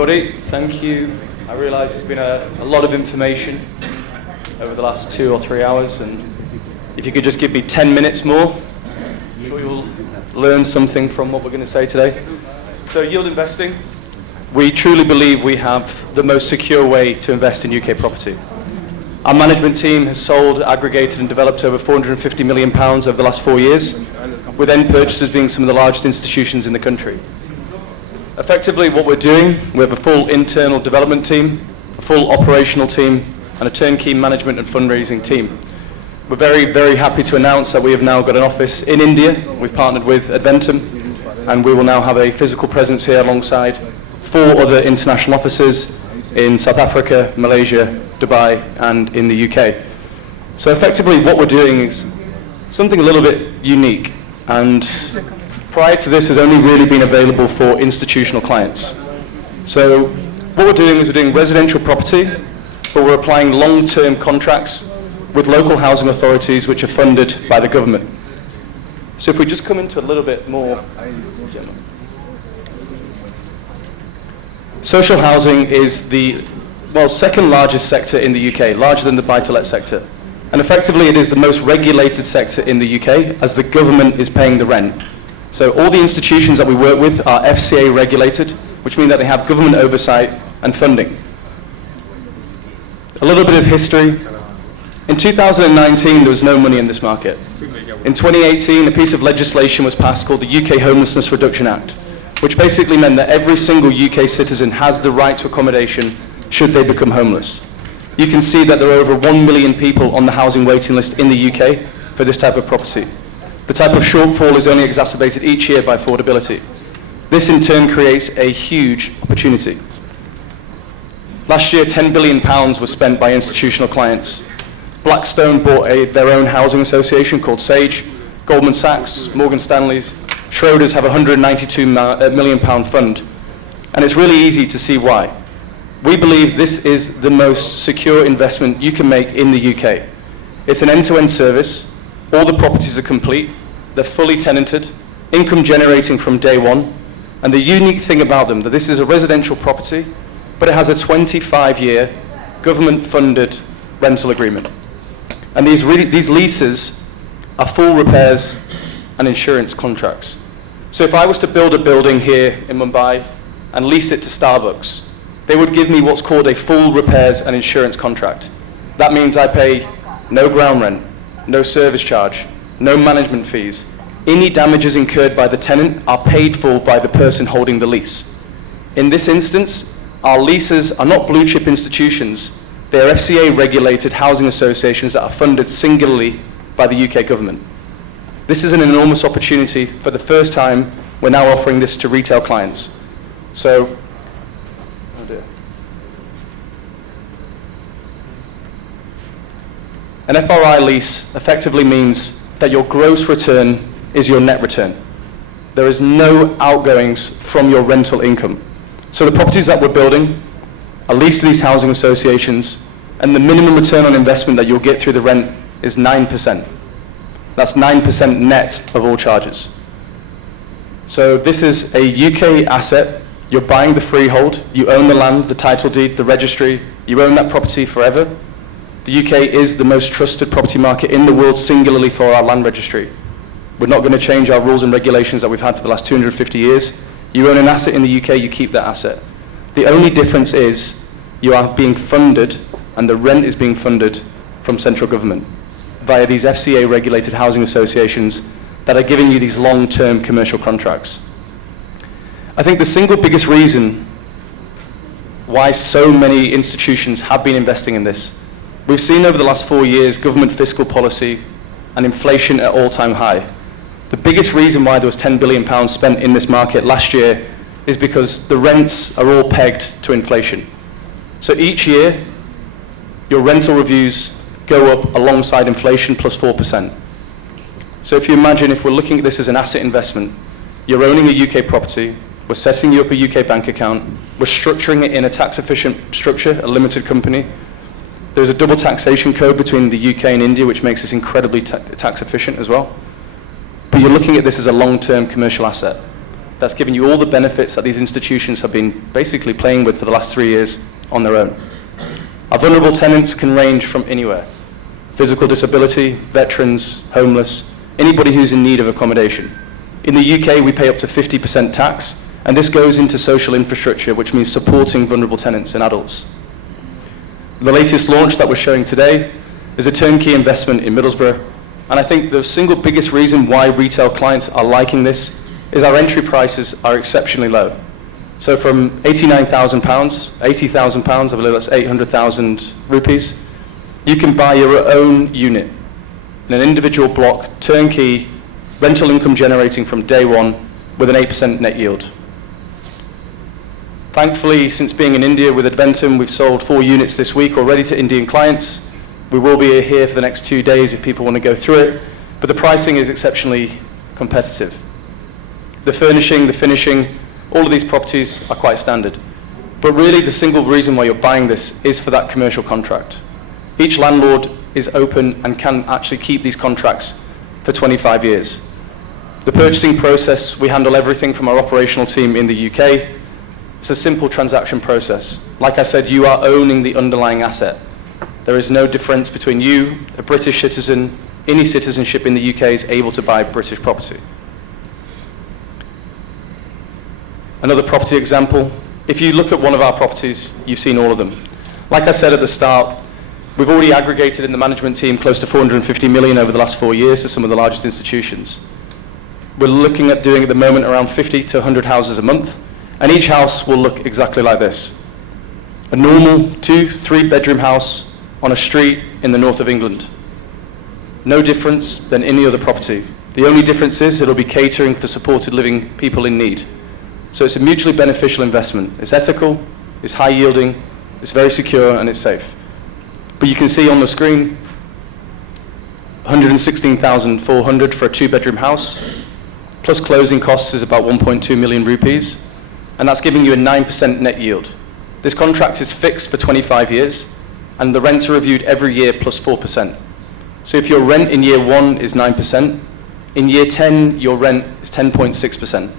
everybody. Thank you. I realise there's been a lot of information over the last 2 or 3 hours, and if you could just give me 10 minutes more, I'm sure you'll learn something from what we're going to say today. So yield investing, we truly believe we have the most secure way to invest in UK property. Our management team has sold, aggregated and developed over £450 million over the last 4 years, with end purchasers being some of the largest institutions in the country. Effectively, what we're doing, we have a full internal development team, a full operational team, and a turnkey management and fundraising team. We're very, very happy to announce that we have now got an office in India. We've partnered with Adventum, and we will now have a physical presence here alongside 4 other international offices in South Africa, Malaysia, Dubai, and in the UK. So effectively, what we're doing is something a little bit unique, and prior to this has only really been available for institutional clients. So what we're doing is we're doing residential property, but we're applying long-term contracts with local housing authorities which are funded by the government. So if we just come into a little bit more. Social housing is the second largest sector in the UK, larger than the buy-to-let sector. And effectively it is the most regulated sector in the UK as the government is paying the rent. So all the institutions that we work with are FCA regulated, which means that they have government oversight and funding. A little bit of history. In 2019, there was no money in this market. In 2018, a piece of legislation was passed called the UK Homelessness Reduction Act, which basically meant that every single UK citizen has the right to accommodation should they become homeless. You can see that there are over 1 million people on the housing waiting list in the UK for this type of property. The type of shortfall is only exacerbated each year by affordability. This in turn creates a huge opportunity. Last year, £10 billion was spent by institutional clients. Blackstone bought their own housing association called Sage. Goldman Sachs, Morgan Stanley's, Schroders have a £192 million fund. And it's really easy to see why. We believe this is the most secure investment you can make in the UK. It's an end-to-end service. All the properties are complete, they're fully tenanted, income generating from day one, and the unique thing about them, that this is a residential property, but it has a 25-year government-funded rental agreement. And these leases are full repairs and insurance contracts. So if I was to build a building here in Mumbai and lease it to Starbucks, they would give me what's called a full repairs and insurance contract. That means I pay no ground rent, no service charge, no management fees. Any damages incurred by the tenant are paid for by the person holding the lease. In this instance, our leases are not blue chip institutions. They are FCA regulated housing associations that are funded singularly by the UK government. This is an enormous opportunity. For the first time, we're now offering this to retail clients. So, oh dear. An FRI lease effectively means that your gross return is your net return. There is no outgoings from your rental income. So the properties that we're building are leased to these housing associations, and the minimum return on investment that you'll get through the rent is 9%. That's 9% net of all charges. So this is a UK asset. You're buying the freehold, you own the land, the title deed, the registry, you own that property forever. The UK is the most trusted property market in the world singularly for our land registry. We're not going to change our rules and regulations that we've had for the last 250 years. You own an asset in the UK, you keep that asset. The only difference is you are being funded, and the rent is being funded from central government via these FCA regulated housing associations that are giving you these long-term commercial contracts. I think the single biggest reason why so many institutions have been investing in this, we've seen over the last 4 years government fiscal policy and inflation at all-time high. The biggest reason why there was £10 billion spent in this market last year is because the rents are all pegged to inflation. So each year, your rental reviews go up alongside inflation plus 4%. So if you imagine, if we're looking at this as an asset investment, you're owning a UK property, we're setting you up a UK bank account, we're structuring it in a tax-efficient structure, a limited company. There's a double taxation code between the UK and India, which makes this incredibly tax efficient as well. But you're looking at this as a long-term commercial asset. that's giving you all the benefits that these institutions have been basically playing with for the last 3 years on their own. Our vulnerable tenants can range from anywhere: physical disability, veterans, homeless, anybody who's in need of accommodation. In the UK, we pay up to 50% tax, and this goes into social infrastructure, which means supporting vulnerable tenants and adults. The latest launch that we're showing today is a turnkey investment in Middlesbrough, and I think the single biggest reason why retail clients are liking this is our entry prices are exceptionally low. So from £89,000, £80,000, I believe that's 800,000 rupees, you can buy your own unit in an individual block, turnkey, rental income generating from day one with an 8% net yield. Thankfully, since being in India with Adventum, we've sold 4 units this week already to Indian clients. We will be here for the next 2 days if people want to go through it, but the pricing is exceptionally competitive. The furnishing, the finishing, all of these properties are quite standard. But really the single reason why you're buying this is for that commercial contract. Each landlord is open and can actually keep these contracts for 25 years. The purchasing process, we handle everything from our operational team in the UK. It's a simple transaction process. Like I said, you are owning the underlying asset. There is no difference between you, a British citizen, any citizenship in the UK is able to buy British property. Another property example, if you look at one of our properties, you've seen all of them. Like I said at the start, we've already aggregated in the management team close to 450 million over the last 4 years to some of the largest institutions. We're looking at doing at the moment around 50 to 100 houses a month, and each house will look exactly like this. A normal 2-3 bedroom house on a street in the north of England. No difference than any other property. The only difference is it'll be catering for supported living people in need. So it's a mutually beneficial investment. It's ethical, it's high yielding, it's very secure, and it's safe. But you can see on the screen, 116,400 for a 2-bedroom house, plus closing costs is about 1.2 million rupees, and that's giving you a 9% net yield. This contract is fixed for 25 years, and the rents are reviewed every year plus 4%. So if your rent in year 1 is 9%, in year 10 your rent is 10.6%.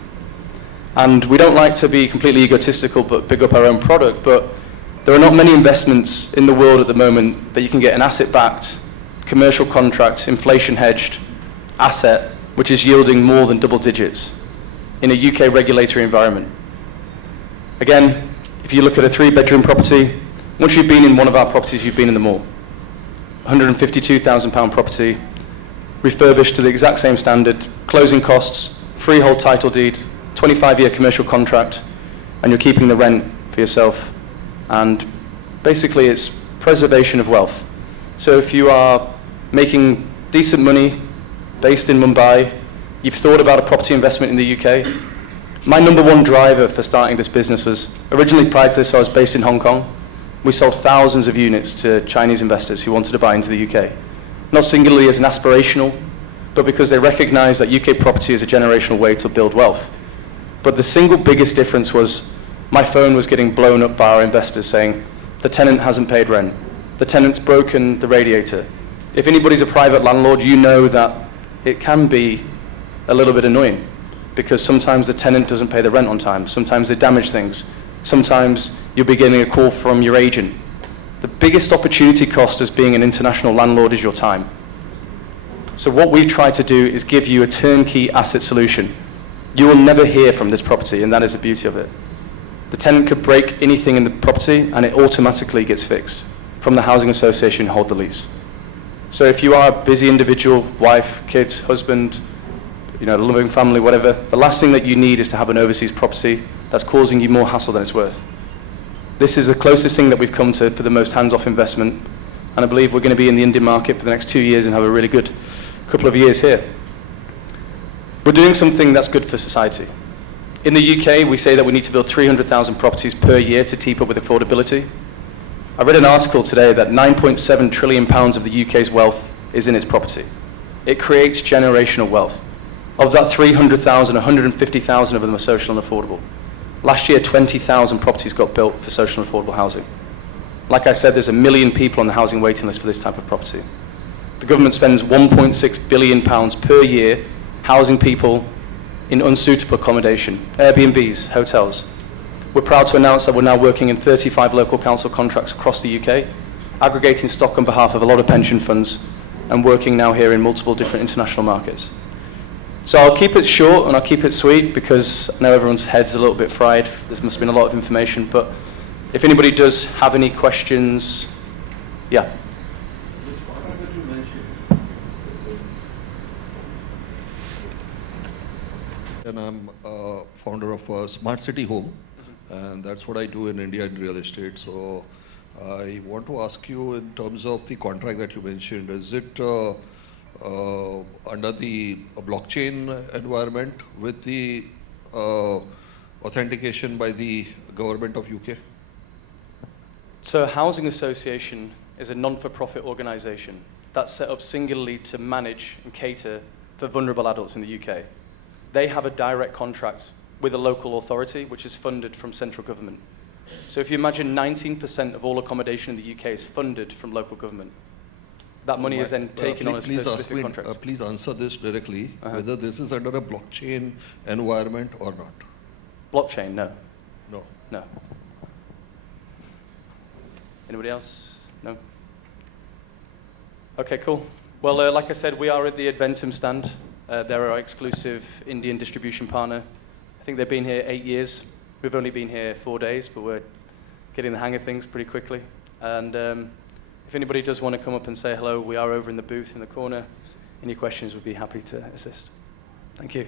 And we don't like to be completely egotistical but big up our own product, but there are not many investments in the world at the moment that you can get an asset-backed, commercial contract, inflation-hedged asset which is yielding more than double digits in a UK regulatory environment. Again, if you look at a 3-bedroom property, once you've been in one of our properties, you've been in them all. £152,000 property, refurbished to the exact same standard, closing costs, freehold title deed, 25-year commercial contract, and you're keeping the rent for yourself. And basically it's preservation of wealth. So if you are making decent money based in Mumbai, you've thought about a property investment in the UK. My number one driver for starting this business was, originally prior to this I was based in Hong Kong. We sold thousands of units to Chinese investors who wanted to buy into the UK. Not singularly as an aspirational, but because they recognize that UK property is a generational way to build wealth. But the single biggest difference was my phone was getting blown up by our investors saying, the tenant hasn't paid rent, the tenant's broken the radiator. If anybody's a private landlord, you know that it can be a little bit annoying because sometimes the tenant doesn't pay the rent on time, sometimes they damage things, sometimes you'll be getting a call from your agent. The biggest opportunity cost as being an international landlord is your time. So what we try to do is give you a turnkey asset solution. You will never hear from this property, and that is the beauty of it. The tenant could break anything in the property and it automatically gets fixed from the housing association who hold the lease. So if you are a busy individual, wife, kids, husband, loving family, whatever, the last thing that you need is to have an overseas property that's causing you more hassle than it's worth. This is the closest thing that we've come to for the most hands-off investment, and I believe we're going to be in the Indian market for the next 2 years and have a really good couple of years here. We're doing something that's good for society. In the UK, we say that we need to build 300,000 properties per year to keep up with affordability. I read an article today that 9.7 trillion pounds of the UK's wealth is in its property. It creates generational wealth. Of that 300,000, 150,000 of them are social and affordable. Last year, 20,000 properties got built for social and affordable housing. Like I said, there's 1 million people on the housing waiting list for this type of property. The government spends £1.6 billion per year housing people in unsuitable accommodation, Airbnbs, hotels. We're proud to announce that we're now working in 35 local council contracts across the UK, aggregating stock on behalf of a lot of pension funds, and working now here in multiple different international markets. So I'll keep it short and I'll keep it sweet because I know everyone's head's a little bit fried. There must have been a lot of information, but if anybody does have any questions, yeah. And I'm founder of a Smart City Home, and that's what I do in India in real estate. So I want to ask you in terms of the contract that you mentioned, is it under the blockchain environment with the authentication by the government of UK? So a housing association is a non-for-profit organisation that's set up singularly to manage and cater for vulnerable adults in the UK. They have a direct contract with a local authority which is funded from central government. So if you imagine 19% of all accommodation in the UK is funded from local government. That money is then taken on as specific contracts. Please answer this directly, whether this is under a blockchain environment or not. Blockchain, no. No. No. Anybody else? No? Okay, cool. Well, like I said, we are at the Adventum stand. They're our exclusive Indian distribution partner. I think they've been here 8 years. We've only been here 4 days, but we're getting the hang of things pretty quickly. And if anybody does want to come up and say hello, we are over in the booth in the corner. Any questions, we'd be happy to assist. Thank you.